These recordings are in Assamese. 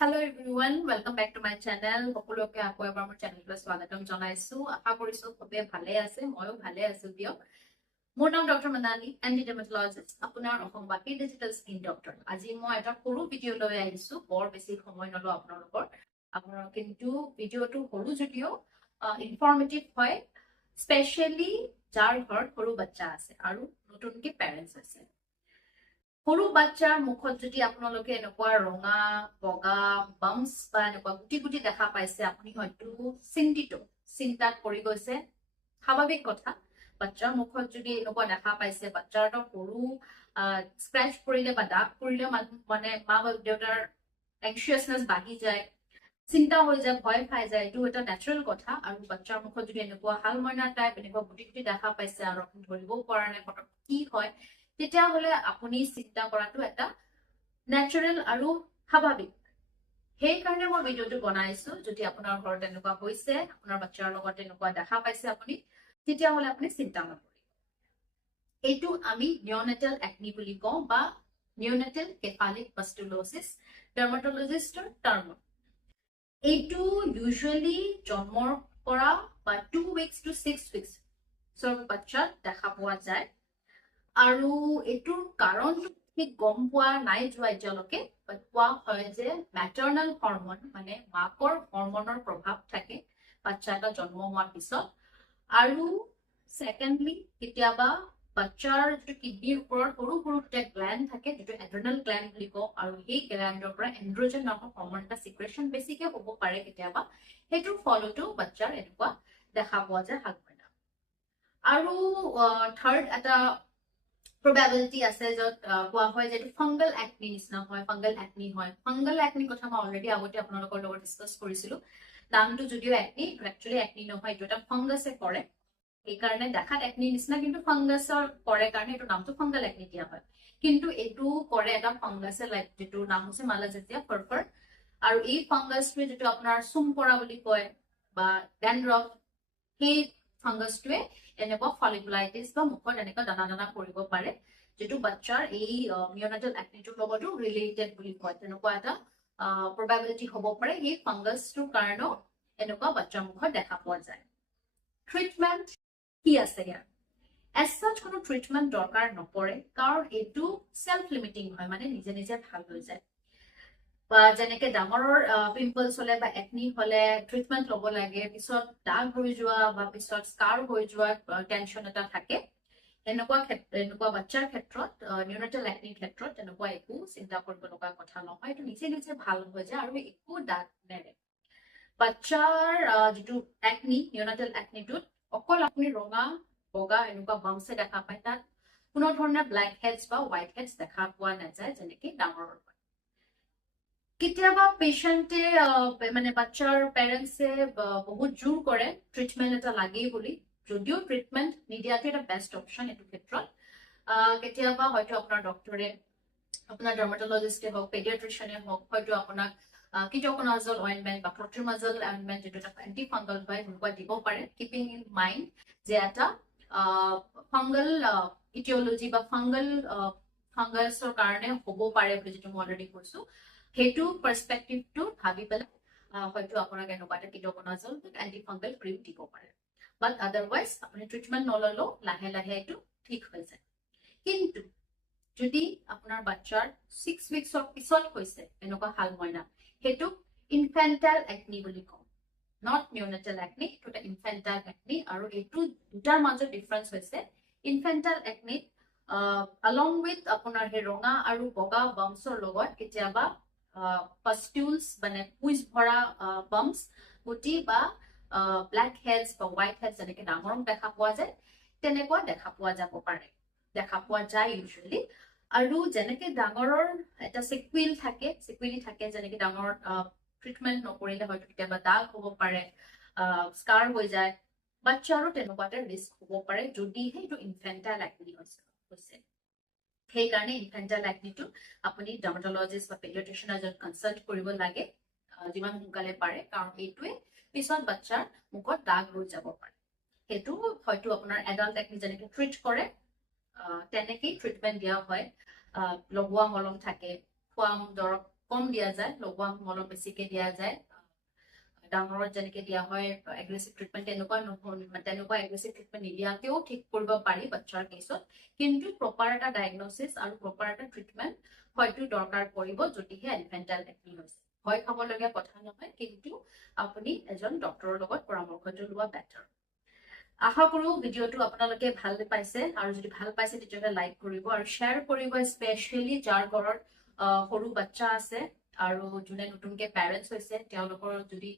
Hello everyone, welcome back to my channel. সকলোকে আকৌ এবাৰ মোৰ চেনেললৈ স্বাগতম জনাইছো। আশা কৰিছো খুবেই ভালে আছে, ময়ো ভালে আছো দিয়ক। মোৰ নাম ডক্টৰ মনালী, এণ্টি ডাৰ্মাটলজিষ্ট, আপোনাৰ অসমবাসী ডিজিটেল স্কিন ডক্টৰ। আজি মই এটা সৰু ভিডিঅ' লৈ আহিছো, বৰ বেছি সময় নলওঁ আপোনালোকৰ। কিন্তু ভিডিঅ'টো সৰু যদিও ইনফৰ্মেটিভ হয়, স্পেচিয়েলি যাৰ ঘৰত সৰু বাচ্চা আছে আৰু নতুনকে পেৰেণ্টছ আছে। সৰু বাচ্চাৰ মুখত যদি আপোনালোকে এনেকুৱা ৰঙা বগা বাম্পছ বা এনেকুৱা গুটি গুটি দেখা পাইছে, আপুনি হয়তো চিন্তাত পৰি গৈছে। স্বাভাৱিক কথা, বাচ্চাৰ মুখত যদি এনেকুৱা দেখা পাইছে, বাচ্চাৰ এটা সৰু স্ক্ৰেচ পৰিলে বা দাগ পৰিলে মানে মা দেউতাৰ এংচিয়াছনেছ বাঢ়ি যায়, চিন্তা হৈ যায়, ভয় খাই যায়। এইটো এটা নেচাৰেল কথা। আৰু বাচ্চাৰ মুখত যদি এনেকুৱা হাল মইনা টাইপ এনেকুৱা গুটি গুটি দেখা পাইছে আৰু আপুনি ধৰিবও পৰা নাই কি হয়, তেতিয়াহ'লে আপুনি চিন্তা কৰাটো এটা নেচাৰেল আৰু স্বাভাৱিক। সেইকাৰণে মই ভিডিঅ'টো বনাইছো। যদি আপোনাৰ ঘৰত এনেকুৱা হৈছে, আপোনাৰ বাচ্চাৰ লগত এনেকুৱা দেখা পাইছে আপুনি, তেতিয়াহ'লে আপুনি চিন্তা নকৰিব। এইটো আমি নিঅ'নেটাল একনি বুলি কওঁ বা নিঅ'নেটাল কেফালিক পাস্তুলোচিছ ডাৰ্মাটলজিষ্টৰ টাৰ্ম। এইটো ইউজুৱেলি জন্মৰ পৰা বা 2 weeks to 6 weeks বাচ্চাত দেখা পোৱা যায়। আৰু এইটোৰ কাৰণ ঠিক গম পোৱা নাই যোৱা এতিয়ালৈকে। কোৱা হয় যে মেটাৰ্নেল হৰমন মানে মাকৰ হৰমনৰ প্ৰভাৱ থাকে বাচ্চা এটা জন্ম হোৱাৰ পিছত। আৰু ছেকেণ্ডলি কেতিয়াবা বাচ্চাৰ যিটো কিডনীৰ ওপৰত সৰু সৰু গ্লেণ্ড থাকে, যিটো এড্ৰেনেল গ্লেণ্ড বুলি কওঁ, আৰু সেই গ্লেণ্ডৰ পৰা এন্ড্ৰজেন নামৰ হৰমন এটা চিক্ৰেশ্যন বেছিকে হ'ব পাৰে কেতিয়াবা। সেইটোৰ ফলতো বাচ্চাৰ এনেকুৱা দেখা পোৱা যায় হাগ মইনা। আৰু থাৰ্ড এটা probability আছে য'ত কোৱা হয় যে ফাংগল একনি নিচিনা হয়, ফাংগল একনি হয়। ফাংগল একনিৰ কথা মই অলৰেডি আগতে আপোনালোকৰ লগত ডিছকাছ কৰিছিলো। নামটো যদিও একনি, একচুৱেলি একনি নহয়, এইটো এটা ফাংগাছে কৰে। এইকাৰণে দেখাত একনি নিচিনা, কিন্তু ফাংগাছৰ কৰে কাৰণে এইটো নামটো ফাংগল একনি দিয়া হয়। কিন্তু এইটো কৰে এটা ফাংগাছে, লাইক যিটো নাম হৈছে মালাজেতিয়া ফাৰফাৰ। আৰু এই ফাংগাছটোৱে যিটো আপোনাৰ চুম পৰা বুলি কয় বা ডেনড্ৰফ, সেই ফাংগাছটোৱে এনেকুৱা ফলিকুলাইটিছ বা মুখত এনেকুৱা দানা দানা কৰিব পাৰে, যিটো বাচ্চাৰ এই নিঅ'নেটাল একনিটোৰ লগতো ৰিলেটেড বুলি কয়। তেনেকুৱা এটা প্ৰবাবিলিটি হ'ব পাৰে এই ফাংগাছটোৰ কাৰণেও এনেকুৱা বাচ্চাৰ মুখত দেখা পোৱা যায়। ট্ৰিটমেণ্ট কি আছে ইয়াৰ? এজ চাচ কোনো ট্ৰিটমেণ্ট দৰকাৰ নপৰে, কাৰণ এইটো চেল্ফ লিমিটিং হয়, মানে নিজে নিজে ভাল হৈ যায়। বা যেনেকে ডাঙৰৰ পিম্পলছ হলে বা একনি হলে ট্ৰিটমেণ্ট ল'ব লাগে, পিছত দাগ হৈ যোৱা বা পিছত স্কাৰ হৈ যোৱা টেনশ্যন এটা থাকে। এনেকুৱা বাচ্চাৰ ক্ষেত্ৰত, নিউনেটাল একনিৰ ক্ষেত্ৰত তেনেকুৱা একো চিন্তা কৰিব লগা কথা নহয়। এইটো নিজে নিজে ভাল হৈ যায় আৰু একো দাগ নেৰে। বাচ্চাৰ যিটো একনি, নিউনেটাল একনিটোত অকল আপুনি ৰঙা বগা এনেকুৱা বাম্পছে দেখা পায়, তাত কোনো ধৰণৰ ব্লেক হেডছ বা হোৱাইট হেডছ দেখা পোৱা নাযায় যেনেকে ডাঙৰৰ হয়। কেতিয়াবা পেশেন্টে মানে বাচ্চাৰ পেৰেণ্টছে বহুত জোৰ কৰে ট্ৰিটমেণ্ট এটা লাগেই বুলি, যদিও ট্ৰিটমেণ্ট নিদিয়াটো এটা বেষ্ট অপশ্যন এইটো ক্ষেত্ৰত। কেতিয়াবা হয়তো আপোনাৰ ডক্টৰে, আপোনাৰ ডাৰ্মাটলজিষ্টে হওক, পেডিয়াট্ৰিচিয়ানে হওক, হয়তো আপোনাক কিটকনাজল অইনমেণ্ট বা প্ৰট্ৰিমাজল অইনমেণ্ট, যিটো এটা এণ্টি ফাংগল হয়, সেনেকুৱা দিব পাৰে, কিপিং ইন মাইণ্ড যে এটা ফাংগল ইটিঅলজি বা ফাংগাছৰ কাৰণে হ'ব পাৰে বুলি, যিটো মই অলৰেডি কৈছো। সেইটো পাৰ্সপেক্টিভটো ভাবি পেলাই হয়তো আপোনাক এনেকুৱা এটা কিটকনাজল এণ্টি ফাংগল ক্ৰীম দিব পাৰে। বাট আদাৰৱাইজ আপুনি ট্ৰিটমেণ্ট নললেও লাহে লাহে এইটো ঠিক হৈ যায়। কিন্তু যদি আপোনাৰ বাচ্চাৰ 6 weeksৰ পিছত হৈছে এনেকুৱা হাল মইনা, সেইটো ইনফেণ্টাইল একনি বুলি কওঁ, নট নিউনেটাল একনি, এইটো এটা ইনফেণ্টাইল একনি। আৰু এইটো দুটাৰ মাজত ডিফাৰেঞ্চ হৈছে, ইনফেণ্টাইল একনিত along with আপোনাৰ সেই ৰঙা আৰু বগা বাম্পছৰ লগত কেতিয়াবা পাস্তুলছ মানে পুইজ ভৰা বাম্পছ, গুটি বা ব্লেক হেডছ বা হোৱাইট হেডছ যেনেকে ডাঙৰক দেখা পোৱা যায়, তেনেকুৱা দেখা পোৱা যাব পাৰে, দেখা পোৱা যায় ইউজুৱেলি। আৰু যেনেকে ডাঙৰৰ এটা চিকুইলি থাকে, যেনেকে ডাঙৰ ট্ৰিটমেণ্ট নকৰিলে হয়তো কেতিয়াবা দাগ হ'ব পাৰে, স্কাৰ হৈ যায়, বাচ্চাৰো তেনেকুৱা এটা ৰিস্ক হ'ব পাৰে যদিহে এইটো ইনফেণ্টাইল একনি হৈছে। সেইকাৰণে ইনফেণ্টাইল একনিটো আপুনি ডাৰ্মাটলজিষ্ট বা পেডিয়াট্ৰিচিয়ানৰ এজন কনচাল্ট কৰিব লাগে যিমান সোনকালে পাৰে, কাৰণ এইটোৱে পিছত বাচ্চাৰ মুখত দাগ ৰৈ যাব পাৰে। সেইটো হয়তো আপোনাৰ এডাল্ট একনি যেনেকে ট্ৰিট কৰে তেনেকেই ট্ৰিটমেণ্ট দিয়া হয়। লগোৱা মলম থাকে, খোৱা দৰৱ কম দিয়া যায়, লগোৱা অলপ বেছিকে দিয়া যায়। ডাঙৰত যেনেকে দিয়া হয় এগ্ৰেছিভ ট্ৰিটমেণ্ট তেনেকুৱা নহয়, তেনেকুৱা এগ্ৰেছিভ ট্ৰিটমেণ্ট নিদিয়াকেও ঠিক কৰিব পাৰি বাচ্চাৰ কেছত, কিন্তু প্ৰপাৰ এটা ডায়েগনচিছ আৰু প্ৰপাৰ এটা ট্ৰিটমেণ্ট হয়তো দৰকাৰ পৰিব যদিহে ইনফেণ্টাইল একনি হৈছে। ভয় খাবলগীয়া কথা নহয়, কিন্তু আপুনি এজন ডক্টৰৰ লগত পৰামৰ্শটো লোৱা বেটাৰ। আশা কৰো ভিডিঅ'টো আপোনালোকে ভাল পাইছে, আৰু যদি ভাল পাইছে তেতিয়াহ'লে লাইক কৰিব আৰু শ্বেয়াৰ কৰিব, স্পেচিয়েলি যাৰ ঘৰত সৰু বাচ্চা আছে আৰু যোনে নতুনকে পেৰেণ্টছ হৈছে তেওঁলোকৰ যদি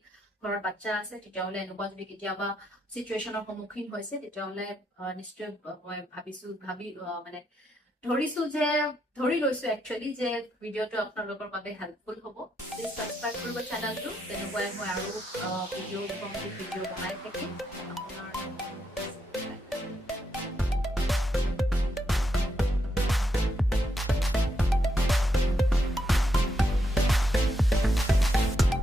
ঘৰত বাচ্চা আছে তেতিয়াহ'লে এনেকুৱা যদি কেতিয়াবা চিটুৱেশ্যনৰ সন্মুখীন হৈছে তেতিয়াহ'লে নিশ্চয় মই মানে ধৰি লৈছো একচুৱেলি যে ভিডিঅ'টো আপোনালোকৰ বাবে হেল্পফুল হ'ব। প্লিজ ছাবস্ক্ৰাইব কৰিব চেনেলটো, তেনেকুৱাই মই আৰু ভিডিঅ' বনাই থাকিম আপোনাৰ